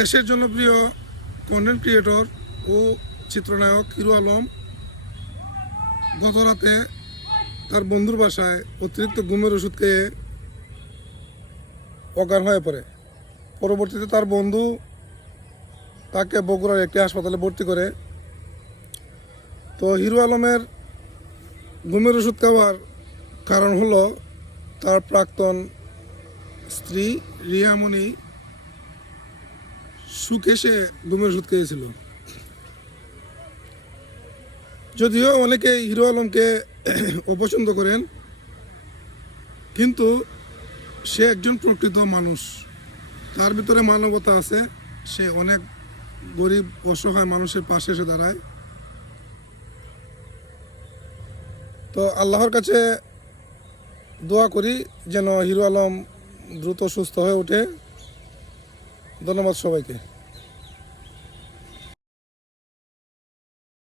দেশের জনপ্রিয় content creator ও চিত্রনায়ক হিরো আলম গত রাতে তার বন্ধুর বাসায় অতিরিক্ত ঘুমের ওষুধ খেয়ে অজ্ঞান হয়ে পড়ে। পরবর্তীতে তার বন্ধু তাকে বগুড়ার একটি হাসপাতালে ভর্তি করে। তো হিরো আলমের ঘুমের ওষুধ খাওয়ার কারণ হলো তার প্রাক্তন স্ত্রী রিয়ামণি সুখে সে ঘুমের ওষুধ খেয়েছিল। যদিও অনেকে হিরো আলমকে অপছন্দ করেন, কিন্তু সে একজন প্রকৃত মানুষ, তার ভিতরে মানবতা আছে। সে অনেক গরিব অসহায় মানুষের পাশে এসে দাঁড়ায়। তো আল্লাহর কাছে দোয়া করি যেন হিরো আলম দ্রুত সুস্থ হয়ে ওঠে। ধন্যবাদ সবাইকে।